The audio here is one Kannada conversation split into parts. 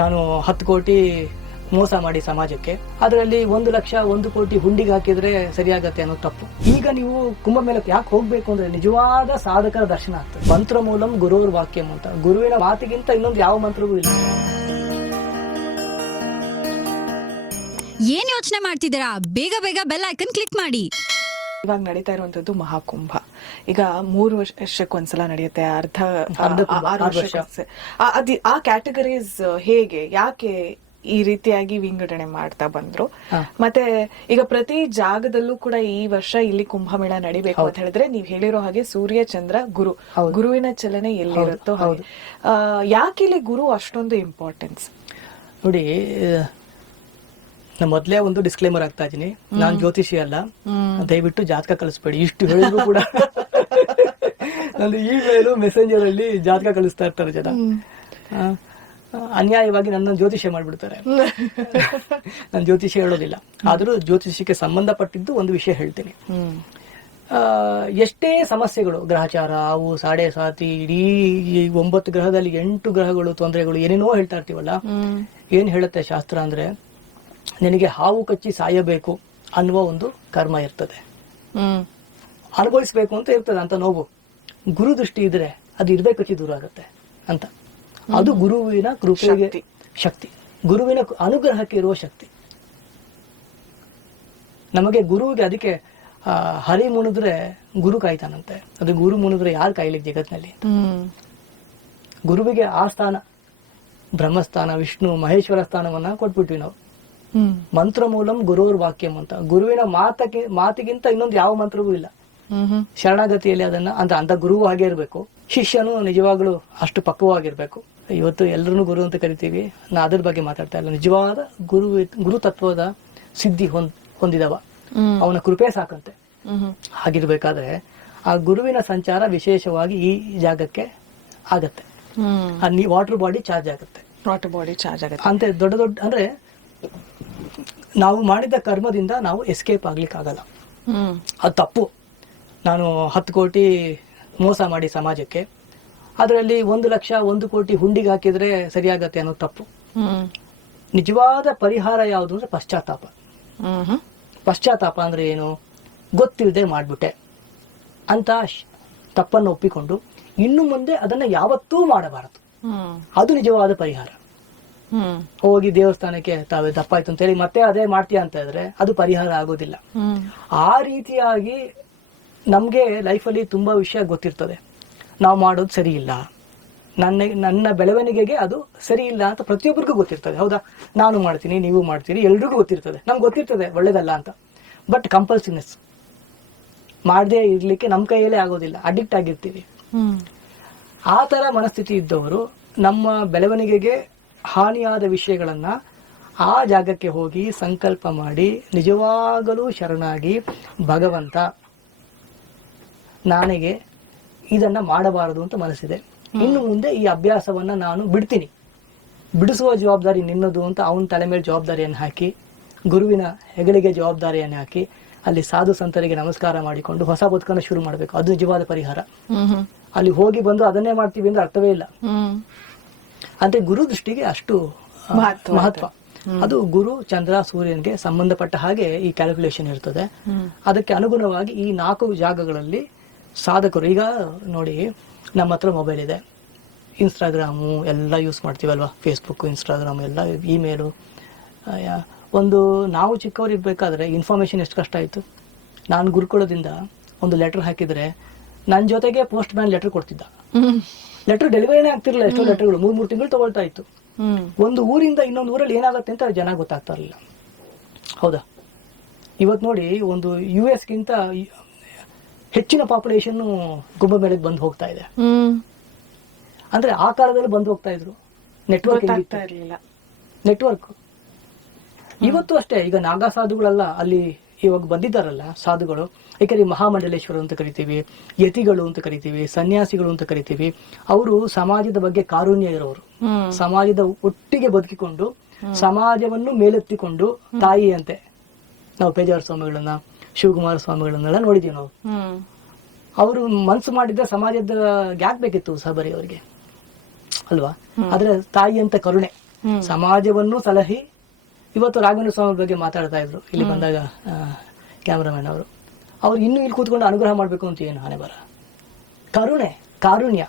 ನಾನು ಹತ್ತು ಕೋಟಿ ಮೋಸ ಮಾಡಿ ಸಮಾಜಕ್ಕೆ. ಅದರಲ್ಲಿ ಒಂದು ಲಕ್ಷ ಒಂದು ಕೋಟಿ ಹುಂಡಿಗೆ ಹಾಕಿದ್ರೆ ಸರಿಯಾಗತ್ತೆ ಅನ್ನೋ ತಪ್ಪು. ಈಗ ನೀವು ಕುಂಭಮೇಳಕ್ಕೆ ಯಾಕೆ ಹೋಗ್ಬೇಕು ಅಂದ್ರೆ ನಿಜವಾದ ಸಾಧಕರ ದರ್ಶನ ಆಗ್ತದೆ. ಮಂತ್ರ ಮೂಲಂ ಗುರುವರ್ ವಾಕ್ಯಂ ಅಂತ. ಗುರುವಿನ ಮಾತಿಗಿಂತ ಇನ್ನೊಂದು ಯಾವ ಮಂತ್ರವೂ ಇಲ್ಲ. ಏನ್ ಯೋಚನೆ ಮಾಡ್ತಿದ್ದೀರಾ? ಬೇಗ ಬೇಗ ಬೆಲ್ ಐಕನ್ ಕ್ಲಿಕ್ ಮಾಡಿ. ಇವಾಗ ನಡೀತಾ ಇರುವಂತದ್ದು ಮಹಾಕುಂಭ. ಈಗ ಮೂರು ವರ್ಷಕ್ಕೊಂದ್ಸಲ ನಡೆಯುತ್ತೆ ಅರ್ಧ ಆರು ಆರು ವರ್ಷ. ವರ್ಷಕ್ಕೊಂದ್ಸಲ. ಆ- ಕ್ಯಾಟಗರೀಸ್ ಹೇಗೆ ಯಾಕೆ ಈ ರೀತಿಯಾಗಿ ವಿಂಗಡಣೆ ಮಾಡ್ತಾ ಬಂದ್ರು? ಮತ್ತೆ ಈಗ ಪ್ರತಿ ಜಾಗದಲ್ಲೂ ಕೂಡ ಈ ವರ್ಷ ಇಲ್ಲಿ ಕುಂಭಮೇಳ ನಡಿಬೇಕು ಅಂತ ಹೇಳಿದ್ರೆ ನೀವ್ ಹೇಳಿರೋ ಹಾಗೆ ಸೂರ್ಯ ಚಂದ್ರ ಗುರು ಗುರುವಿನ ಚಲನೆ ಎಲ್ಲಿರುತ್ತೋ ಹೌದು, ಯಾಕೆ ಇಲ್ಲಿ ಗುರು ಅಷ್ಟೊಂದು ಇಂಪಾರ್ಟೆನ್ಸ್ ನೋಡಿ ನಾನು ಮೊದಲೇ ಒಂದು ಡಿಸ್ಕ್ಲೇಮರ್ ಆಗ್ತಾ ಇದೀನಿ ನಾನು ಜ್ಯೋತಿಷಿ ಅಲ್ಲ. ದಯವಿಟ್ಟು ಜಾತಕ ಕಲಿಸ್ಬೇಡಿ ಇಷ್ಟು ಹೇಳಿದ್ರು ಕೂಡ ನಂದು ಇಮೇಲ್ ಮೆಸೆಂಜರ್ ಅಲ್ಲಿ ಜಾತಕ ಕಳಿಸ್ತಾ ಇರ್ತಾರೆ ಜನ. ಅನ್ಯಾಯವಾಗಿ ನನ್ನ ಜ್ಯೋತಿಷ್ಯ ಮಾಡಿಬಿಡ್ತಾರೆ. ನಾನು ಜ್ಯೋತಿಷ್ಯ ಹೇಳೋದಿಲ್ಲ. ಆದರೂ ಜ್ಯೋತಿಷ್ಯಕ್ಕೆ ಸಂಬಂಧಪಟ್ಟಿದ್ದು ಒಂದು ವಿಷಯ ಹೇಳ್ತೀನಿ. ಎಷ್ಟೇ ಸಮಸ್ಯೆಗಳು ಗ್ರಹಚಾರ ಅವು ಸಾಡೆ ಸಾತಿ ಇಡೀ ಈ ಒಂಬತ್ತು ಗ್ರಹದಲ್ಲಿ ಎಂಟು ಗ್ರಹಗಳು ತೊಂದರೆಗಳು ಏನೇನೋ ಹೇಳ್ತಾ ಇರ್ತೀವಲ್ಲ ಏನ್ ಹೇಳುತ್ತೆ ಶಾಸ್ತ್ರ ಅಂದ್ರೆ ನಿನಗೆ ಹಾವು ಕಚ್ಚಿ ಸಾಯಬೇಕು ಅನ್ನುವ ಒಂದು ಕರ್ಮ ಇರ್ತದೆ. ಅನುಭವಿಸ್ಬೇಕು ಅಂತ ಇರ್ತದೆ ಅಂತ ನೋವು. ಗುರು ದೃಷ್ಟಿ ಇದ್ರೆ ಅದು ಇರ್ಬೇಕು ಕಚ್ಚಿ ದೂರ ಆಗುತ್ತೆ ಅಂತ. ಅದು ಗುರುವಿನ ಕೃಪೆಗೆ ಶಕ್ತಿ. ಗುರುವಿನ ಅನುಗ್ರಹಕ್ಕೆ ಇರುವ ಶಕ್ತಿ. ನಮಗೆ ಗುರುವಿಗೆ ಅದಕ್ಕೆ ಹರಿ ಮುಣಿದ್ರೆ ಗುರು ಕಾಯ್ತಾನಂತೆ. ಅದು ಗುರು ಮುಣಿದ್ರೆ ಯಾರು ಕಾಯಿಲಿ ಜಗತ್ನಲ್ಲಿ? ಗುರುವಿಗೆ ಆ ಸ್ಥಾನ ಬ್ರಹ್ಮಸ್ಥಾನ ವಿಷ್ಣು ಮಹೇಶ್ವರ ಸ್ಥಾನವನ್ನ ಕೊಟ್ಬಿಟ್ವಿ ನಾವು. ಮಂತ್ರ ಮೂಲಂ ಗುರುವರ್ ವಾಕ್ಯಂ ಅಂತ. ಗುರುವಿನ ಮಾತಕ್ಕೆ ಮಾತಿಗಿಂತ ಇನ್ನೊಂದು ಯಾವ ಮಂತ್ರವೂ ಇಲ್ಲ. ಶರಣಾಗತಿಯಲ್ಲಿ ಅದನ್ನ ಅಂತ ಅಂತ ಗುರು ಹಾಗೆ ಇರಬೇಕು. ಶಿಷ್ಯನು ನಿಜವಾಗ್ಲೂ ಅಷ್ಟು ಪಕ್ವವಾಗಿರ್ಬೇಕು. ಇವತ್ತು ಎಲ್ಲರನ್ನೂ ಗುರು ಅಂತ ಕರಿತೀವಿ. ನಾ ಅದ್ರ ಬಗ್ಗೆ ಮಾತಾಡ್ತಾ ಇಲ್ಲ. ನಿಜವಾದ ಗುರು ಗುರು ತತ್ವದ ಸಿದ್ಧಿ ಹೊಂದ್ ಹೊಂದಿದವ. ಅವನ ಕೃಪೆ ಸಾಕಂತೆ. ಹಾಗಿರ್ಬೇಕಾದ್ರೆ ಆ ಗುರುವಿನ ಸಂಚಾರ ವಿಶೇಷವಾಗಿ ಈ ಜಾಗಕ್ಕೆ ಆಗತ್ತೆ. ನೀ ವಾಟರ್ ಬಾಡಿ ಚಾರ್ಜ್ ಆಗುತ್ತೆ. ವಾಟರ್ ಬಾಡಿ ಚಾರ್ಜ್ ಆಗುತ್ತೆ. ಅಂತ ದೊಡ್ಡ ದೊಡ್ಡ ಅಂದ್ರೆ ನಾವು ಮಾಡಿದ ಕರ್ಮದಿಂದ ನಾವು ಎಸ್ಕೇಪ್ ಆಗ್ಲಿಕ್ಕೆ ಆಗಲ್ಲ ಹ್ಮ್. ಅದು ತಪ್ಪು. ನಾನು ಹತ್ತು ಕೋಟಿ ಮೋಸ ಮಾಡಿ ಸಮಾಜಕ್ಕೆ. ಅದರಲ್ಲಿ ಒಂದು ಲಕ್ಷ ಒಂದು ಕೋಟಿ ಹುಂಡಿಗೆ ಹಾಕಿದ್ರೆ ಸರಿಯಾಗತ್ತೆ ಅನ್ನೋ ತಪ್ಪು. ನಿಜವಾದ ಪರಿಹಾರ ಯಾವುದು ಅಂದ್ರೆ ಪಶ್ಚಾತ್ತಾಪ. ಪಶ್ಚಾತ್ತಾಪ ಅಂದ್ರೆ ಏನು? ಗೊತ್ತಿಲ್ಲದೆ ಮಾಡ್ಬಿಟ್ಟೆ. ಅಂತ ತಪ್ಪನ್ನು ಒಪ್ಪಿಕೊಂಡು ಇನ್ನು ಮುಂದೆ ಅದನ್ನ ಯಾವತ್ತೂ ಮಾಡಬಾರದು. ಅದು ನಿಜವಾದ ಪರಿಹಾರ. ಹೋಗಿ ದೇವಸ್ಥಾನಕ್ಕೆ ತಾವೇ ತಪ್ಪಾಯ್ತು ಅಂತೇಳಿ ಮತ್ತೆ ಅದೇ ಮಾಡ್ತೀಯ ಅಂತ ಇದ್ರೆ ಅದು ಪರಿಹಾರ ಆಗೋದಿಲ್ಲ. ಆ ರೀತಿಯಾಗಿ ನಮಗೆ ಲೈಫಲ್ಲಿ ತುಂಬ ವಿಷಯ ಗೊತ್ತಿರ್ತದೆ. ನಾವು ಮಾಡೋದು ಸರಿ ಇಲ್ಲ. ನನ್ನ ನನ್ನ ಬೆಳವಣಿಗೆಗೆ ಅದು ಸರಿ ಇಲ್ಲ ಅಂತ ಪ್ರತಿಯೊಬ್ಬರಿಗೂ ಗೊತ್ತಿರ್ತದೆ. ಹೌದಾ? ನಾನು ಮಾಡ್ತೀನಿ ನೀವು ಮಾಡ್ತೀರಿ ಎಲ್ರಿಗೂ ಗೊತ್ತಿರ್ತದೆ. ನಮ್ಗೆ ಗೊತ್ತಿರ್ತದೆ ಒಳ್ಳೇದಲ್ಲ ಅಂತ. ಬಟ್ ಕಂಪಲ್ಸಿನೆಸ್ ಮಾಡದೇ ಇರಲಿಕ್ಕೆ ನಮ್ಮ ಕೈಯಲ್ಲೇ ಆಗೋದಿಲ್ಲ. ಅಡಿಕ್ಟ್ ಆಗಿರ್ತೀವಿ. ಆ ಥರ ಮನಸ್ಥಿತಿ ಇದ್ದವರು ನಮ್ಮ ಬೆಳವಣಿಗೆಗೆ ಹಾನಿಯಾದ ವಿಷಯಗಳನ್ನ ಆ ಜಾಗಕ್ಕೆ ಹೋಗಿ ಸಂಕಲ್ಪ ಮಾಡಿ ನಿಜವಾಗಲೂ ಶರಣಾಗಿ ಭಗವಂತ ನನಗೆ ಇದನ್ನ ಮಾಡಬಾರದು ಅಂತ ಮನಸ್ಸಿದೆ. ಇನ್ನು ಮುಂದೆ ಈ ಅಭ್ಯಾಸವನ್ನ ನಾನು ಬಿಡ್ತೀನಿ. ಬಿಡಿಸುವ ಜವಾಬ್ದಾರಿ ನಿನ್ನದು ಅಂತ ಅವನ ತಲೆ ಮೇಲೆ ಜವಾಬ್ದಾರಿಯನ್ನು ಹಾಕಿ ಗುರುವಿನ ಹೆಗಲಿಗೆ ಜವಾಬ್ದಾರಿಯನ್ನು ಹಾಕಿ ಅಲ್ಲಿ ಸಾಧು ಸಂತರಿಗೆ ನಮಸ್ಕಾರ ಮಾಡಿಕೊಂಡು ಹೊಸ ಬದುಕನ್ನು ಶುರು ಮಾಡಬೇಕು. ಅದು ನಿಜವಾದ ಪರಿಹಾರ. ಅಲ್ಲಿ ಹೋಗಿ ಬಂದು ಅದನ್ನೇ ಮಾಡ್ತೀವಿ ಅಂದ್ರೆ ಅರ್ಥವೇ ಇಲ್ಲ. ಅಂದ್ರೆ ಗುರು ದೃಷ್ಟಿಗೆ ಅಷ್ಟು ಮಹತ್ವ ಅದು ಗುರು ಚಂದ್ರ ಸೂರ್ಯನಿಗೆ ಸಂಬಂಧಪಟ್ಟ ಹಾಗೆ ಈ ಕ್ಯಾಲ್ಕುಲೇಷನ್ ಇರ್ತದೆ. ಅದಕ್ಕೆ ಅನುಗುಣವಾಗಿ ಈ ನಾಲ್ಕು ಜಾಗಗಳಲ್ಲಿ ಸಾಧಕರು ಈಗ ನೋಡಿ ನಮ್ಮ ಹತ್ರ ಮೊಬೈಲ್ ಇದೆ. ಇನ್ಸ್ಟಾಗ್ರಾಮು ಎಲ್ಲ ಯೂಸ್ ಮಾಡ್ತೀವಲ್ವಾ? ಫೇಸ್ಬುಕ್ಕು ಇನ್ಸ್ಟಾಗ್ರಾಮ್ ಎಲ್ಲ ಇಮೇಲು ಒಂದು ನಾವು ಚಿಕ್ಕವರಿರಬೇಕಾದ್ರೆ ಇನ್ಫಾರ್ಮೇಷನ್ ಎಷ್ಟು ಕಷ್ಟ ಆಯಿತು? ನಾನು ಗುರುಕುಳದಿಂದ ಒಂದು ಲೆಟರ್ ಹಾಕಿದರೆ ನನ್ನ ಜೊತೆಗೆ ಪೋಸ್ಟ್ ಮ್ಯಾನ್ ಲೆಟರ್ ಕೊಡ್ತಿದ್ದ ಲೆಟ್ರ್ ಲೆಟರ್ ಡೆಲಿವರಿನೇ ಆಗ್ತಿರಲಿಲ್ಲ ಎಷ್ಟೋ ಲೆಟರ್ಗಳು ಮೂರು ಮೂರು ತಿಂಗಳು ತಗೊಳ್ತಾ ಇತ್ತು. ಒಂದು ಊರಿಂದ ಇನ್ನೊಂದು ಊರಲ್ಲಿ ಏನಾಗುತ್ತೆ ಅಂತ ಜನ ಗೊತ್ತಾಗ್ತಾ ಇರಲಿಲ್ಲ. ಹೌದಾ? ಇವತ್ತು ನೋಡಿ ಒಂದು ಯು ಎಸ್ಗಿಂತ ಹೆಚ್ಚಿನ ಪಾಪ್ಯುಲೇಷನ್ ಕುಂಭಮೇಳಕ್ಕೆ ಬಂದು ಹೋಗ್ತಾ ಇದೆ. ಅಂದ್ರೆ ಆ ಕಾಲದಲ್ಲಿ ಬಂದು ಹೋಗ್ತಾ ಇದ್ರು. ನೆಟ್ವರ್ಕ್ ಇರಲಿಲ್ಲ. ನೆಟ್ವರ್ಕ್ ಇವತ್ತು ಅಷ್ಟೇ ಈಗ ನಾಗಾ ಸಾಧುಗಳೆಲ್ಲ ಅಲ್ಲಿ ಇವಾಗ ಬಂದಿದ್ದಾರಲ್ಲ ಸಾಧುಗಳು. ಏಕೆಂದ್ರೆ ಮಹಾಮಂಡಲೇಶ್ವರ ಅಂತ ಕರಿತೀವಿ ಯತಿಗಳು ಅಂತ ಕರಿತೀವಿ ಸನ್ಯಾಸಿಗಳು ಅಂತ ಕರಿತೀವಿ. ಅವರು ಸಮಾಜದ ಬಗ್ಗೆ ಕಾರುಣ್ಯ ಇರೋರು. ಸಮಾಜದ ಒಟ್ಟಿಗೆ ಬದುಕಿಕೊಂಡು ಸಮಾಜವನ್ನು ಮೇಲೆತ್ತಿಕೊಂಡು ತಾಯಿಯಂತೆ. ನಾವು ಪೇಜಾರ ಸ್ವಾಮಿಗಳನ್ನ ಶಿವಕುಮಾರ ಸ್ವಾಮಿಗಳನ್ನೆಲ್ಲ ನೋಡಿದೀವಿ ನಾವು. ಅವರು ಮನ್ಸು ಮಾಡಿದ್ರೆ ಸಮಾಜದ ಯಾಕೆ ಬೇಕಿತ್ತು ಸಬರಿ ಅವರಿಗೆ. ಅಲ್ವಾ? ಆದ್ರೆ ತಾಯಿ ಅಂತ ಕರುಣೆ. ಸಮಾಜವನ್ನು ಸಲಹಿ. ಇವತ್ತು ರಾಘವೇಂದ್ರ ಸ್ವಾಮಿ ಬಗ್ಗೆ ಮಾತಾಡ್ತಾ ಇದ್ರು. ಇಲ್ಲಿ ಬಂದಾಗ ಕ್ಯಾಮ್ರಾಮನ್ ಅವರು. ಅವ್ರು ಇನ್ನೂ ಇಲ್ಲಿ ಕೂತ್ಕೊಂಡು ಅನುಗ್ರಹ ಮಾಡಬೇಕು ಅಂತ ಏನು ಆನೆ ಬರ. ಕರುಣೆ ಕಾರುಣ್ಯ.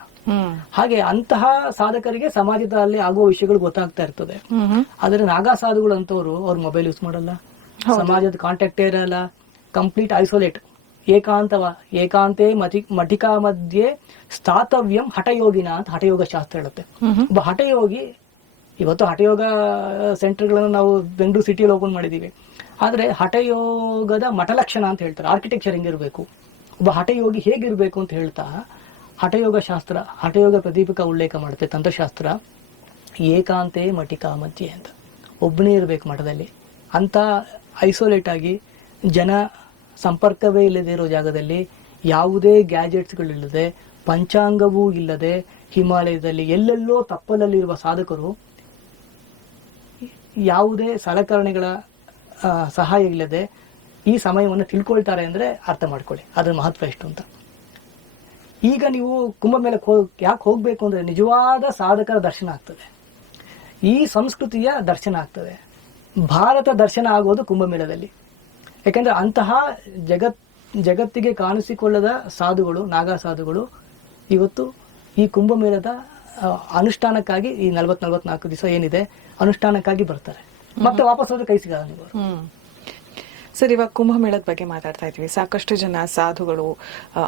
ಹಾಗೆ ಅಂತಹ ಸಾಧಕರಿಗೆ ಸಮಾಜದಲ್ಲಿ ಆಗುವ ವಿಷಯಗಳು ಗೊತ್ತಾಗ್ತಾ ಇರ್ತದೆ. ಆದ್ರೆ ನಾಗಾ ಸಾಧುಗಳು ಅಂತವ್ರು ಅವ್ರ ಮೊಬೈಲ್ ಯೂಸ್ ಮಾಡಲ್ಲ. ಸಮಾಜದ ಕಾಂಟ್ಯಾಕ್ಟೇ ಇರಲ್ಲ. Complete isolate. ಏಕಾಂತವ ಏಕಾಂತೆ ಮತಿ ಮಟಿಕಾ ಮಧ್ಯೆ ಸ್ಥಾತವ್ಯಂ ಹಠಯೋಗಿನ ಅಂತ ಹಠಯೋಗ ಶಾಸ್ತ್ರ ಹೇಳುತ್ತೆ. ಒಬ್ಬ ಹಠಯೋಗಿ ಇವತ್ತು ಹಠಯೋಗ ಸೆಂಟರ್ಗಳನ್ನು ನಾವು ಬೆಂಗಳೂರು ಸಿಟಿಯಲ್ಲಿ ಓಪನ್ ಮಾಡಿದೀವಿ. ಆದ್ರೆ ಹಠಯೋಗದ ಮಠಲಕ್ಷಣ ಅಂತ ಹೇಳ್ತಾರೆ. ಆರ್ಕಿಟೆಕ್ಚರ್ ಹೆಂಗಿರಬೇಕು? ಒಬ್ಬ ಹಠಯೋಗಿ ಹೇಗಿರಬೇಕು ಅಂತ ಹೇಳ್ತಾ ಹಠಯೋಗ ಶಾಸ್ತ್ರ ಹಠಯೋಗ ಪ್ರದೀಪಕ ಉಲ್ಲೇಖ ಮಾಡುತ್ತೆ ತಂತ್ರಶಾಸ್ತ್ರ. ಏಕಾಂತೆ ಮಟಿಕಾ ಮಧ್ಯೆ ಅಂತ. ಒಬ್ಬನೇ ಇರಬೇಕು ಮಠದಲ್ಲಿ. ಅಂತ ಐಸೋಲೇಟ್ ಆಗಿ ಜನ ಸಂಪರ್ಕವೇ ಇಲ್ಲದೆ ಇರೋ ಜಾಗದಲ್ಲಿ ಯಾವುದೇ ಗ್ಯಾಜೆಟ್ಸ್ಗಳಿಲ್ಲದೆ ಪಂಚಾಂಗವೂ ಇಲ್ಲದೆ ಹಿಮಾಲಯದಲ್ಲಿ ಎಲ್ಲೆಲ್ಲೋ ತಪ್ಪಲಲ್ಲಿರುವ ಸಾಧಕರು ಯಾವುದೇ ಸಲಕರಣೆಗಳ ಸಹಾಯ ಇಲ್ಲದೆ ಈ ಸಮಯವನ್ನು ತಿಳ್ಕೊಳ್ತಾರೆ ಅಂದರೆ ಅರ್ಥ ಮಾಡ್ಕೊಳ್ಳಿ. ಅದರ ಮಹತ್ವ ಎಷ್ಟು ಅಂತ. ಈಗ ನೀವು ಕುಂಭಮೇಳಕ್ಕೆ ಹೋಗ್ ಯಾಕೆ ಹೋಗಬೇಕು ಅಂದರೆ ನಿಜವಾದ ಸಾಧಕರ ದರ್ಶನ ಆಗ್ತದೆ. ಈ ಸಂಸ್ಕೃತಿಯ ದರ್ಶನ ಆಗ್ತದೆ. ಭಾರತ ದರ್ಶನ ಆಗೋದು ಕುಂಭಮೇಳದಲ್ಲಿ ಯಾಕಂದ್ರೆ ಅಂತಹ ಜಗತ್ ಜಗತ್ತಿಗೆ ಕಾಣಿಸಿಕೊಳ್ಳದ ಸಾಧುಗಳು ನಾಗಾ ಸಾಧುಗಳು ಇವತ್ತು ಈ ಕುಂಭಮೇಳದ ಅನುಷ್ಠಾನಕ್ಕಾಗಿ ಈ ನಲ್ವತ್ ನಲ್ವತ್ನಾಲ್ಕು ದಿವಸ ಏನಿದೆ ಅನುಷ್ಠಾನಕ್ಕಾಗಿ ಬರ್ತಾರೆ. ಮತ್ತೆ ವಾಪಸ್ ಹೋದ್ರೆ ಕೈ ಸಿಗಲ್ಲ ನೀವು. ಸರ್ ಇವಾಗ ಕುಂಭಮೇಳದ ಬಗ್ಗೆ ಮಾತಾಡ್ತಾ ಇದ್ವಿ. ಸಾಕಷ್ಟು ಜನ ಸಾಧುಗಳು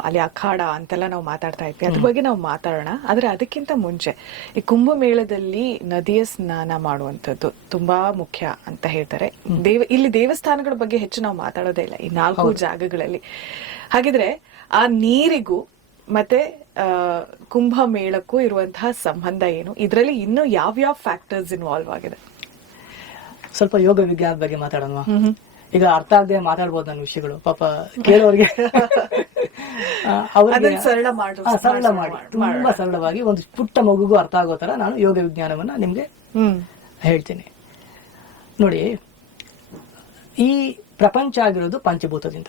ಅಲ್ಲಿ ಅಖಾಡ ಅಂತೆಲ್ಲ ನಾವು ಮಾತಾಡ್ತಾ ಇದ್ವಿ. ಅದ್ರ ಬಗ್ಗೆ ನಾವು ಮಾತಾಡೋಣ. ಆದ್ರೆ ಅದಕ್ಕಿಂತ ಮುಂಚೆ ಈ ಕುಂಭಮೇಳದಲ್ಲಿ ನದಿಯ ಸ್ನಾನ ಮಾಡುವಂಥದ್ದು ತುಂಬಾ ಮುಖ್ಯ ಅಂತ ಹೇಳ್ತಾರೆ. ದೇವ ಇಲ್ಲಿ ದೇವಸ್ಥಾನಗಳ ಬಗ್ಗೆ ಹೆಚ್ಚು ನಾವು ಮಾತಾಡೋದೇ ಇಲ್ಲ. ಈ ನಾಲ್ಕು ಜಾಗಗಳಲ್ಲಿ. ಹಾಗಿದ್ರೆ ಆ ನೀರಿಗೂ ಮತ್ತೆ ಕುಂಭಮೇಳಕ್ಕೂ ಇರುವಂತಹ ಸಂಬಂಧ ಏನು? ಇದರಲ್ಲಿ ಇನ್ನೂ ಯಾವ್ಯಾವ ಫ್ಯಾಕ್ಟರ್ಸ್ ಇನ್ವಾಲ್ವ್ ಆಗಿದೆ? ಸ್ವಲ್ಪ ಯೋಗ ವಿಜ್ಞಾನದ ಬಗ್ಗೆ ಮಾತಾಡೋಣ. ಈಗ ಅರ್ಥ ಆಗದೆ ಮಾತಾಡ್ಬೋದು ನನ್ನ ವಿಷಯಗಳು. ಪಾಪ ಕೇಳೋರಿಗೆ. ಸರಳ ಮಾಡು ಸರಳ ಮಾಡಿ ತುಂಬಾ ಸರಳವಾಗಿ ಒಂದು ಪುಟ್ಟ ಮಗುಗೂ ಅರ್ಥ ಆಗೋ ತರ ನಾನು ಯೋಗ ವಿಜ್ಞಾನವನ್ನ ನಿಮ್ಗೆ ಹೇಳ್ತೀನಿ. ನೋಡಿ ಈ ಪ್ರಪಂಚ ಆಗಿರೋದು ಪಂಚಭೂತದಿಂದ.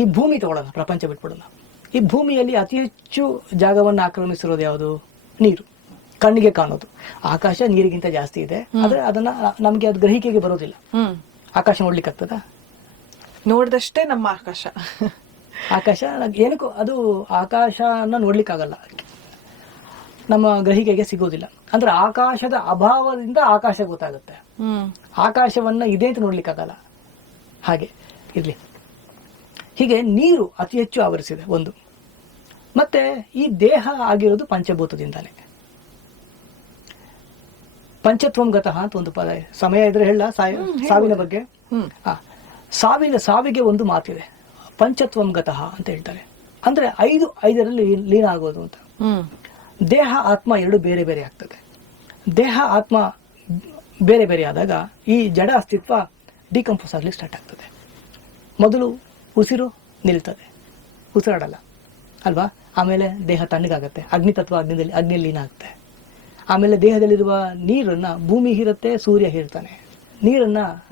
ಈ ಭೂಮಿ ತಗೊಳ್ಳೋಣ ಪ್ರಪಂಚ ಬಿಟ್ಬಿಡೋಣ. ಈ ಭೂಮಿಯಲ್ಲಿ ಅತಿ ಹೆಚ್ಚು ಜಾಗವನ್ನು ಆಕ್ರಮಿಸಿರೋದು ಯಾವುದು? ನೀರು. ಕಣ್ಣಿಗೆ ಕಾಣೋದು. ಆಕಾಶ ನೀರಿಗಿಂತ ಜಾಸ್ತಿ ಇದೆ. ಆದ್ರೆ ಅದನ್ನ ನಮ್ಗೆ ಅದು ಗ್ರಹಿಕೆಗೆ ಬರೋದಿಲ್ಲ. ಆಕಾಶ ನೋಡ್ಲಿಕ್ಕಾಗ್ತದ ನೋಡಿದಷ್ಟೇ ನೋಡ್ದಷ್ಟೇ ನಮ್ಮ ಆಕಾಶ. ಆಕಾಶ ಏನಕ್ಕೂ ಅದು ಆಕಾಶನ ನೋಡ್ಲಿಕ್ಕಾಗಲ್ಲ ನಮ್ಮ ಗ್ರಹಿಕೆಗೆ ಸಿಗೋದಿಲ್ಲ. ಅಂದ್ರೆ ಆಕಾಶದ ಅಭಾವದಿಂದ ಆಕಾಶ ಗೊತ್ತಾಗುತ್ತೆ. ಆಕಾಶವನ್ನ ಇದೆ ಅಂತ ನೋಡ್ಲಿಕ್ಕಾಗಲ್ಲ ಹಾಗೆ ಇರ್ಲಿ. ಹೀಗೆ ನೀರು ಅತಿ ಹೆಚ್ಚು ಆವರಿಸಿದೆ ಒಂದು. ಮತ್ತೆ ಈ ದೇಹ ಆಗಿರೋದು ಪಂಚಭೂತದಿಂದಾನೆ. ಪಂಚತ್ವಂ ಗತಃ ಅಂತ ಒಂದು ಪದ ಇದೆ. ಸಮಯ ಇದ್ರೆ ಹೇಳ ಸಾವಿನ ಬಗ್ಗೆ. ಆ, ಸಾವಿನ ಸಾವಿಗೆ ಒಂದು ಮಾತಿದೆ. ಪಂಚತ್ವಂ ಗತಃ ಅಂತ ಹೇಳ್ತಾರೆ. ಅಂದ್ರೆ ಐದು ಐದರಲ್ಲಿ ಲೀನ ಆಗೋದು ಅಂತ. ದೇಹ ಆತ್ಮ ಎರಡು ಬೇರೆ ಬೇರೆ ಆಗ್ತದೆ. ದೇಹ ಆತ್ಮ ಬೇರೆ ಬೇರೆ ಆದಾಗ ಈ ಜಡ ಅಸ್ತಿತ್ವ ಡಿಕಂಪೋಸ್ ಆಗ್ಲಿಕ್ಕೆ ಸ್ಟಾರ್ಟ್ ಆಗ್ತದೆ. ಮೊದಲು ಉಸಿರು ನಿಲ್ತದೆ. ಉಸಿರಾಡಲ್ಲ. ಅಲ್ವಾ? ಆಮೇಲೆ ದೇಹ ತಣ್ಣಗಾಗತ್ತೆ. ಅಗ್ನಿ ತತ್ವ ಅಗ್ನಿದಲ್ಲಿ ಅಗ್ನಿಯಲ್ಲಿ ಲೀನ ಆಗುತ್ತೆ ಆಮೇಲೆ ದೇಹದಲ್ಲಿರುವ ನೀರನ್ನು ಭೂಮಿ ಹೀರುತ್ತೆ ಸೂರ್ಯ ಹೀರ್ತಾನೆ. ನೀರನ್ನು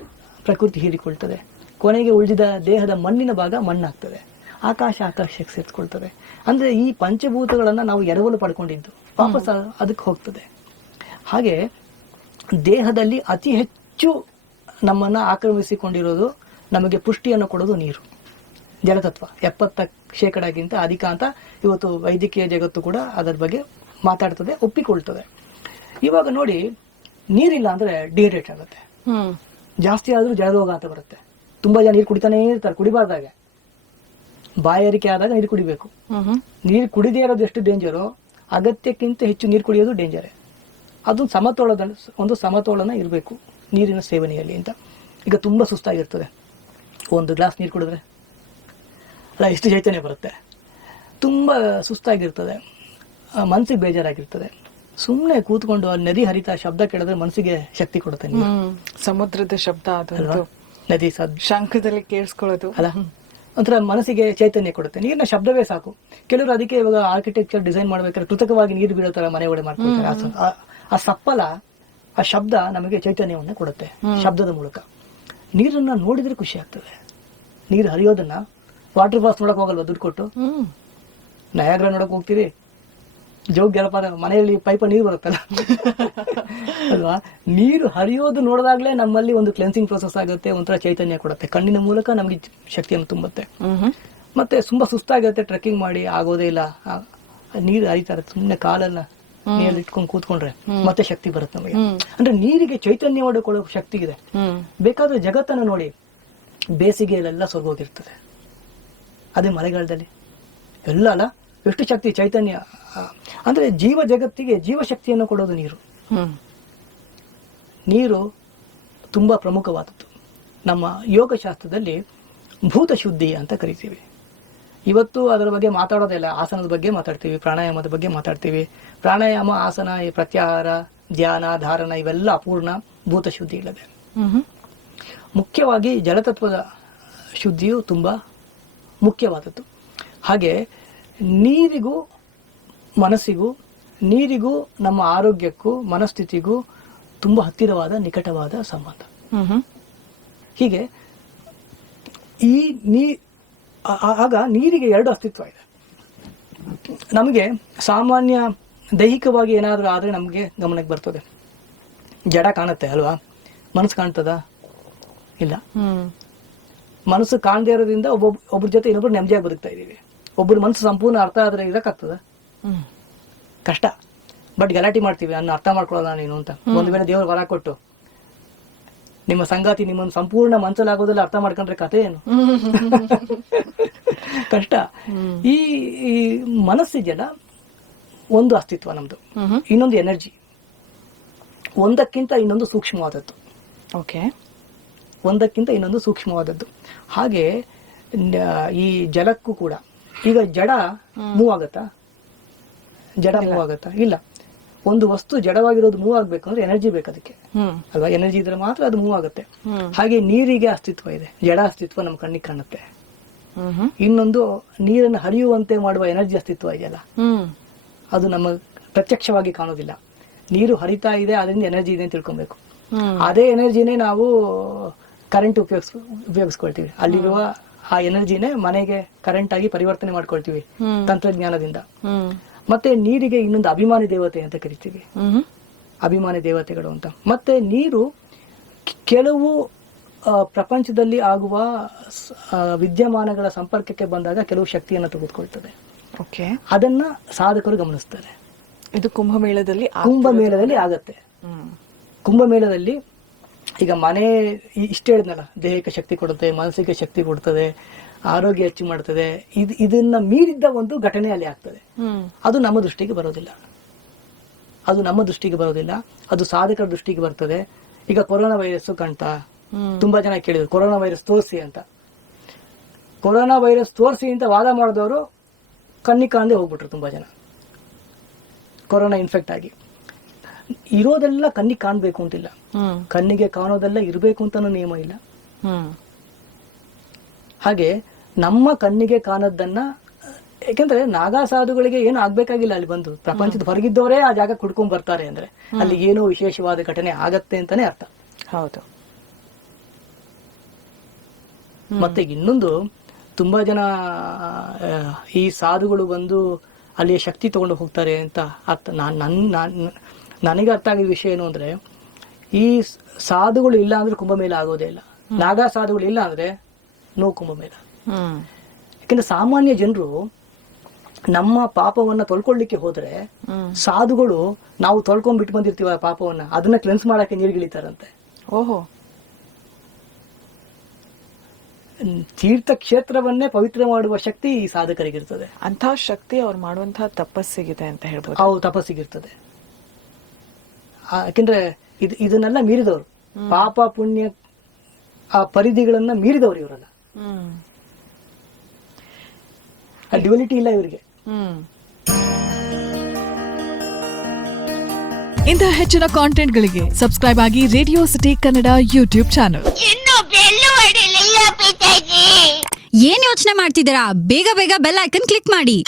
ಪ್ರಕೃತಿ ಹೀರಿಕೊಳ್ತದೆ. ಕೊನೆಗೆ ಉಳಿದಿದ ದೇಹದ ಮಣ್ಣಿನ ಭಾಗ ಮಣ್ಣಾಗ್ತದೆ. ಆಕಾಶ ಆಕಾಶಕ್ಕೆ ಸೇರಿಸ್ಕೊಳ್ತದೆ. ಅಂದರೆ ಈ ಪಂಚಭೂತಗಳನ್ನು ನಾವು ಎರವಲು ಪಡ್ಕೊಂಡಿದ್ದು. ವಾಪಸ್ ಅದಕ್ಕೆ ಹೋಗ್ತದೆ. ಹಾಗೆ ದೇಹದಲ್ಲಿ ಅತಿ ಹೆಚ್ಚು ನಮ್ಮನ್ನು ಆಕ್ರಮಿಸಿಕೊಂಡಿರೋದು ನಮಗೆ ಪುಷ್ಟಿಯನ್ನು ಕೊಡೋದು ನೀರು. ಜಲತತ್ವ. ಎಪ್ಪತ್ತ ಶೇಕಡಗಿಂತ ಅಧಿಕ ಅಂತ ಇವತ್ತು ವೈದ್ಯಕೀಯ ಜಗತ್ತು ಕೂಡ ಅದರ ಬಗ್ಗೆ ಮಾತಾಡ್ತದೆ ಒಪ್ಪಿಕೊಳ್ತದೆ. ಇವಾಗ ನೋಡಿ ನೀರಿಲ್ಲ ಅಂದ್ರೆ ಡಿಹೈಡ್ರೇಟ್ ಆಗುತ್ತೆ. ಜಾಸ್ತಿ ಆದ್ರೂ ಜಲರೋಗ ಅಂತ ಬರುತ್ತೆ. ತುಂಬಾ ಜನ ನೀರು ಕುಡಿತಾನೇ ಇರ್ತಾರೆ ಕುಡಿಬಾರ್ದಾಗ ಬಾಯಾರಿಕೆ ಆದಾಗ ನೀರು ಕುಡಿಬೇಕು. ನೀರು ಕುಡಿದೇ ಇರೋದು ಎಷ್ಟು ಡೇಂಜರು ಅಗತ್ಯಕ್ಕಿಂತ ಹೆಚ್ಚು ನೀರು ಕುಡಿಯೋದು ಡೇಂಜರೇ ಅದು ಸಮತೋಲದ ಒಂದು ಸಮತೋಲನ ಇರಬೇಕು ನೀರಿನ ಸೇವನೆಯಲ್ಲಿ ಅಂತ. ಈಗ ತುಂಬ ಸುಸ್ತಾಗಿರ್ತದೆ. ಒಂದು ಗ್ಲಾಸ್ ನೀರು ಕುಡಿದ್ರೆ. ಅಲ್ಲ ಎಷ್ಟು ಚೈತನ್ಯ ಬರುತ್ತೆ. ತುಂಬ ಸುಸ್ತಾಗಿರ್ತದೆ. ಮನಸ್ಸಿಗೆ ಮನ್ಸಿಗೆ ಬೇಜಾರಾಗಿರ್ತದೆ. ಸುಮ್ಮನೆ ಕೂತ್ಕೊಂಡು ಅಲ್ಲಿ ನದಿ ಹರಿತಾ ಶಬ್ದ ಕೇಳಿದ್ರೆ ಮನಸ್ಸಿಗೆ ಶಕ್ತಿ ಕೊಡುತ್ತೆ ಸಮುದ್ರದ ಶಬ್ದ ಅಲ್ವಾ? ಅದು ನದಿ ಸದ್ ಶಂಖದಲ್ಲಿ ಕೇಳಿಸ್ಕೊಳ್ಳೋದು. ಅಲ್ಲ ಒಂಥರ ಮನಸ್ಸಿಗೆ ಚೈತನ್ಯ ಕೊಡುತ್ತೆ. ನೀರಿನ ಶಬ್ದವೇ ಸಾಕು. ಕೆಲವರು ಅದಕ್ಕೆ ಇವಾಗ ಆರ್ಕಿಟೆಕ್ಚರ್ ಡಿಸೈನ್ ಮಾಡ್ಬೇಕಾದ್ರೆ ಕೃತಕವಾಗಿ ನೀರು ಬೀಳೋ ತರ ಮನೆ ಒಳಗೆ ಮಾಡ್ಕೊಳ್ತಾರೆ. ಆ ಸ- ಆ- ಆ ಸಪ್ಪಲ ಆ ಶಬ್ದ ನಮಗೆ ಚೈತನ್ಯವನ್ನ ಕೊಡುತ್ತೆ ಶಬ್ದದ ಮೂಲಕ. ನೀರನ್ನ ನೋಡಿದ್ರೆ ಖುಷಿ ಆಗ್ತದೆ. ನೀರು ಹರಿಯೋದನ್ನ ವಾಟರ್ ಫಾಲ್ಸ್ ನೋಡಕ್ ಹೋಗಲ್ವಾ ದುಡ್ಡು ಕೊಟ್ಟು? ಹ್ಮ್. ನಯಾಗ್ರ ನೋಡಕ್ ಹೋಗ್ತೀರಿ ಜೋಗ್ ಜಲಪಾತ ಮನೆಯಲ್ಲಿ ಪೈಪ ನೀರು ಬರುತ್ತಲ್ಲ? ಅಲ್ವಾ? ನೀರು ಹರಿಯೋದು ನೋಡಿದಾಗಲೇ ನಮ್ಮಲ್ಲಿ ಒಂದು ಕ್ಲೆನ್ಸಿಂಗ್ ಪ್ರೊಸೆಸ್ ಆಗುತ್ತೆ ಒಂಥರ ಚೈತನ್ಯ ಕೊಡುತ್ತೆ. ಕಣ್ಣಿನ ಮೂಲಕ ನಮಗೆ ಶಕ್ತಿಯನ್ನು ತುಂಬುತ್ತೆ. ಮತ್ತೆ ತುಂಬಾ ಸುಸ್ತಾಗಿರುತ್ತೆ ಟ್ರೆಕ್ಕಿಂಗ್ ಮಾಡಿ ಆಗೋದೇ ಇಲ್ಲ. ನೀರು ಹರಿತಾರೆ ಸುಮ್ಮನೆ ಕಾಲನ್ನ ನೀರಲ್ಲಿ ಇಟ್ಕೊಂಡು ಕೂತ್ಕೊಂಡ್ರೆ ಮತ್ತೆ ಶಕ್ತಿ ಬರುತ್ತೆ ನಮಗೆ. ಅಂದ್ರೆ ನೀರಿಗೆ ಚೈತನ್ಯ ಮಾಡಿಕೊಳ್ಳೋ ಶಕ್ತಿ ಇದೆ. ಬೇಕಾದ್ರೆ ಜಗತ್ತನ್ನು ನೋಡಿ ಬೇಸಿಗೆಯಲ್ಲೆಲ್ಲ ಸೊರಗೋಗಿರ್ತದೆ. ಅದೇ ಮಳೆಗಾಲದಲ್ಲಿ. ಎಲ್ಲ ಅಲ್ಲ ಎಷ್ಟು ಶಕ್ತಿ ಚೈತನ್ಯ ಅಂದರೆ ಜೀವ ಜಗತ್ತಿಗೆ ಜೀವಶಕ್ತಿಯನ್ನು ಕೊಡೋದು ನೀರು. ನೀರು ತುಂಬಾ ಪ್ರಮುಖವಾದದ್ದು. ನಮ್ಮ ಯೋಗಶಾಸ್ತ್ರದಲ್ಲಿ ಭೂತ ಶುದ್ಧಿ ಅಂತ ಕರಿತೀವಿ. ಇವತ್ತು ಅದರ ಬಗ್ಗೆ ಮಾತಾಡೋದಿಲ್ಲ ಆಸನದ ಬಗ್ಗೆ ಮಾತಾಡ್ತೀವಿ ಪ್ರಾಣಾಯಾಮದ ಬಗ್ಗೆ ಮಾತಾಡ್ತೀವಿ. ಪ್ರಾಣಾಯಾಮ ಆಸನ ಈ ಪ್ರತ್ಯಾಹಾರ ಧ್ಯಾನ ಧಾರಣ ಇವೆಲ್ಲ ಅಪೂರ್ಣ ಭೂತ ಶುದ್ಧಿ ಇಲ್ಲದೆ. ಮುಖ್ಯವಾಗಿ ಜಲತತ್ವದ ಶುದ್ಧಿಯು ತುಂಬ ಮುಖ್ಯವಾದದ್ದು. ಹಾಗೆ ನೀರಿಗೂ ಮನಸ್ಸಿಗೂ ನೀರಿಗೂ ನಮ್ಮ ಆರೋಗ್ಯಕ್ಕೂ ಮನಸ್ಥಿತಿಗೂ ತುಂಬ ಹತ್ತಿರವಾದ ನಿಕಟವಾದ ಸಂಬಂಧ. ಹೀಗೆ ಈ ನೀ ಆಗ ನೀರಿಗೆ ಎರಡು ಅಸ್ತಿತ್ವ ಇದೆ. ನಮಗೆ ಸಾಮಾನ್ಯ ದೈಹಿಕವಾಗಿ ಏನಾದರೂ ಆದರೆ ನಮಗೆ ಗಮನಕ್ಕೆ ಬರ್ತದೆ. ಜಡ ಕಾಣುತ್ತೆ ಅಲ್ವಾ? ಮನಸ್ಸು ಕಾಣ್ತದ? ಇಲ್ಲ. ಮನಸ್ಸು ಕಾಣದೇ ಇರೋದ್ರಿಂದ ಒಬ್ಬೊಬ್ ಒಬ್ಬರ ಜೊತೆ ಇನ್ನೊಬ್ರು ನೆಮ್ಮದಿಯಾಗಿ ಬದುಕ್ತಾ ಇದ್ದೀವಿ. ಒಬ್ಬರ ಮನಸ್ಸು ಸಂಪೂರ್ಣ ಅರ್ಥ ಆದರೆ ಇರಕ್ಕಾಗ್ತದ? ಕಷ್ಟ. ಬಟ್ ಗಲಾಟೆ ಮಾಡ್ತೀವಿ ಅನ್ನ ಅರ್ಥ ಮಾಡ್ಕೊಳ್ಳೋಲ್ಲ ನೀನು ಅಂತ. ಒಂದು ವೇಳೆ ದೇವರು ಹೊರ ಕೊಟ್ಟು ನಿಮ್ಮ ಸಂಗಾತಿ ನಿಮ್ಮನ್ನು ಸಂಪೂರ್ಣ ಮನಸ್ಸಲ್ಲಾಗೋದಲ್ಲ ಅರ್ಥ ಮಾಡ್ಕೊಂಡ್ರೆ ಕಥೆ ಏನು? ಕಷ್ಟ. ಈ ಈ ಮನಸ್ಸಿದೆಯಲ್ಲ ಒಂದು ಅಸ್ತಿತ್ವ ನಮ್ದು. ಇನ್ನೊಂದು ಎನರ್ಜಿ. ಒಂದಕ್ಕಿಂತ ಇನ್ನೊಂದು ಸೂಕ್ಷ್ಮವಾದದ್ದು. ಓಕೆ. ಒಂದಕ್ಕಿಂತ ಇನ್ನೊಂದು ಸೂಕ್ಷ್ಮವಾದದ್ದು. ಹಾಗೆ ಈ ಜಲಕ್ಕೂ ಕೂಡ ಈಗ ಜಡ ಮೂವ್ ಆಗತ್ತಾ? ಜಡ ಮೂವ್ ಆಗತ್ತಾ? ಇಲ್ಲ. ಒಂದು ವಸ್ತು ಜಡವಾಗಿರೋದು ಮೂವ್ ಆಗ್ಬೇಕು ಅಂದ್ರೆ ಎನರ್ಜಿ ಬೇಕು ಅದಕ್ಕೆ. ಅಲ್ವಾ? ಎನರ್ಜಿ ಇದ್ರೆ ಮಾತ್ರ ಅದು ಮೂವ್ ಆಗುತ್ತೆ. ಹಾಗೆ ನೀರಿಗೆ ಅಸ್ತಿತ್ವ ಇದೆ. ಜಡ ಅಸ್ತಿತ್ವ ನಮ್ಮ ಕಣ್ಣಿಗೆ ಕಾಣುತ್ತೆ. ಇನ್ನೊಂದು ನೀರನ್ನು ಹರಿಯುವಂತೆ ಮಾಡುವ ಎನರ್ಜಿ ಅಸ್ತಿತ್ವ ಇದೆಯಲ್ಲ? ಅದು ನಮ್ಮ ಪ್ರತ್ಯಕ್ಷವಾಗಿ ಕಾಣೋದಿಲ್ಲ. ನೀರು ಹರಿತಾ ಇದೆ ಅದರಿಂದ ಎನರ್ಜಿ ಇದೆ ಅಂತ ತಿಳ್ಕೊಬೇಕು. ಅದೇ ಎನರ್ಜಿನೇ ನಾವು ಕರೆಂಟ್ ಉಪಯೋಗಿಸ್ ಉಪಯೋಗಿಸ್ಕೊಳ್ತೀವಿ. ಅಲ್ಲಿರುವ ಆ ಎನರ್ಜಿನೇ ಮನೆಗೆ ಕರೆಂಟ್ ಆಗಿ ಪರಿವರ್ತನೆ ಮಾಡ್ಕೊಳ್ತೀವಿ ತಂತ್ರಜ್ಞಾನದಿಂದ. ಮತ್ತೆ ನೀರಿಗೆ ಇನ್ನೊಂದು ಅಭಿಮಾನಿ ದೇವತೆ ಅಂತ ಕರಿತೀವಿ. ಅಭಿಮಾನಿ ದೇವತೆಗಳು ಅಂತ. ಮತ್ತೆ ನೀರು ಕೆಲವು ಪ್ರಪಂಚದಲ್ಲಿ ಆಗುವ ವಿದ್ಯಮಾನಗಳ ಸಂಪರ್ಕಕ್ಕೆ ಬಂದಾಗ ಕೆಲವು ಶಕ್ತಿಯನ್ನು ತೆಗೆದುಕೊಳ್ತದೆ. ಓಕೆ ಅದನ್ನ ಸಾಧಕರು ಗಮನಿಸ್ತಾರೆ. ಇದು ಕುಂಭಮೇಳದಲ್ಲಿ ಕುಂಭಮೇಳದಲ್ಲಿ ಆಗತ್ತೆ. ಕುಂಭಮೇಳದಲ್ಲಿ ಈಗ ಮನೆ ಇಷ್ಟು ಹೇಳಿದ್ನಲ್ಲ ದೇಹಕ್ಕೆ ಶಕ್ತಿ ಕೊಡುತ್ತೆ ಮನಸ್ಸಿಗೆ ಶಕ್ತಿ ಕೊಡ್ತದೆ ಆರೋಗ್ಯ ಹೆಚ್ಚು ಮಾಡ್ತದೆ ಇದು ಇದನ್ನ ಮೀರಿದ್ದ ಒಂದು ಘಟನೆ ಅಲ್ಲಿ ಆಗ್ತದೆ. ಅದು ನಮ್ಮ ದೃಷ್ಟಿಗೆ ಬರೋದಿಲ್ಲ. ಅದು ನಮ್ಮ ದೃಷ್ಟಿಗೆ ಬರೋದಿಲ್ಲ. ಅದು ಸಾಧಕರ ದೃಷ್ಟಿಗೆ ಬರ್ತದೆ. ಈಗ ಕೊರೋನಾ ವೈರಸ್ ಕಾಣ್ತಾ ತುಂಬಾ ಜನ ಕೇಳಿದ್ರು ಕೊರೋನಾ ವೈರಸ್ ತೋರಿಸಿ ಅಂತ. ಕೊರೋನಾ ವೈರಸ್ ತೋರಿಸಿ ಅಂತ ವಾದ ಮಾಡಿದವರು ಕಣ್ಣಿ ಕಾಣದೆ ಹೋಗ್ಬಿಟ್ರು ತುಂಬಾ ಜನ. ಕೊರೋನಾ ಇನ್ಫೆಕ್ಟ್ ಆಗಿ. ಇರೋದೆಲ್ಲ ಕಣ್ಣಿಗೆ ಕಾಣಬೇಕು ಅಂತಿಲ್ಲ. ಕಣ್ಣಿಗೆ ಕಾಣೋದೆಲ್ಲ ಇರಬೇಕು ಅಂತನೂ ನಿಯಮ ಇಲ್ಲ. ಹಾಗೆ ನಮ್ಮ ಕಣ್ಣಿಗೆ ಕಾಣೋದನ್ನ ಯಾಕಂದ್ರೆ ನಾಗಾ ಸಾಧುಗಳಿಗೆ ಏನು ಆಗ್ಬೇಕಾಗಿಲ್ಲ ಅಲ್ಲಿ ಬಂದು. ಪ್ರಪಂಚದ ಹೊರಗಿದ್ದವರೇ ಆ ಜಾಗ ಕುಡ್ಕೊಂಡ್ ಬರ್ತಾರೆ ಅಂದ್ರೆ. ಅಲ್ಲಿ ಏನೋ ವಿಶೇಷವಾದ ಘಟನೆ ಆಗತ್ತೆ ಅಂತಾನೆ ಅರ್ಥ. ಹೌದು. ಮತ್ತೆ ಇನ್ನೊಂದು ತುಂಬಾ ಜನ ಈ ಸಾಧುಗಳು ಬಂದು ಅಲ್ಲಿ ಶಕ್ತಿ ತಗೊಂಡು ಹೋಗ್ತಾರೆ ಅಂತ ಅರ್ಥ. ನಾನ್ ನನ್ ನಾನ್- ನನಗೆ ಅರ್ಥ ಆಗಿದ ವಿಷಯ ಏನು ಅಂದ್ರೆ ಈ ಸಾಧುಗಳು ಇಲ್ಲ ಅಂದ್ರೆ ಕುಂಭಮೇಳ ಆಗೋದೇ ಇಲ್ಲ. ನಾಗಾ ಸಾಧುಗಳು ಇಲ್ಲ ಅಂದ್ರೆ ನೋ ಕುಂಭಮೇಳ ಹ್ಮ್. ಯಾಕಂದ್ರೆ ಸಾಮಾನ್ಯ ಜನರು ನಮ್ಮ ಪಾಪವನ್ನ ತೊಳ್ಕೊಳ್ಳಿಕ್ಕೆ ಹೋದ್ರೆ ಸಾಧುಗಳು ನಾವು ತೊಳ್ಕೊಂಡ್ ಬಿಟ್ಟು ಬಂದಿರ್ತೀವ ಪಾಪವನ್ನ ಅದನ್ನ ಕ್ಲೆನ್ಸ್ ಮಾಡಕ್ಕೆ ನೀರ್ಗಿಳಿತಾರಂತೆ ಓಹೋ. ತೀರ್ಥ ಕ್ಷೇತ್ರವನ್ನೇ ಪವಿತ್ರ ಮಾಡುವ ಶಕ್ತಿ ಈ ಸಾಧಕರಿಗಿರ್ತದೆ. ಅಂತಹ ಶಕ್ತಿ ಅವ್ರು ಮಾಡುವಂತಹ ತಪಸ್ಸಿಗಿದೆ ಅಂತ ಹೇಳ್ಬೋದು. ಅವು ತಪಸ್ಸಿಗಿರ್ತದೆ. ಯಾಕಂದ್ರೆ ಇದು ಇದನ್ನೆಲ್ಲ ಮೀರಿದವರು. ಪಾಪ ಪುಣ್ಯ ಆ ಪರಿಧಿಗಳನ್ನ ಮೀರಿದವರು ಇವರಲ್ಲ. ಹ್ಮ್. ಆ ಡ್ಯುವಲಿಟಿ ಇಲ್ಲ ಇವರಿಗೆ. ಹ್ಮ್. ಇಂತಹ ಹೆಚ್ಚಿನ ಕಾಂಟೆಂಟ್ಗಳಿಗೆ ಸಬ್ಸ್ಕ್ರೈಬ್ ಆಗಿ radio city Kannada YouTube channel. ಏನ್ ಯೋಚನೆ ಮಾಡ್ತಿದ್ದೀರಾ? ಬೇಗ ಬೇಗ ಬೆಲ್ ಐಕನ್ ಕ್ಲಿಕ್ ಮಾಡಿ.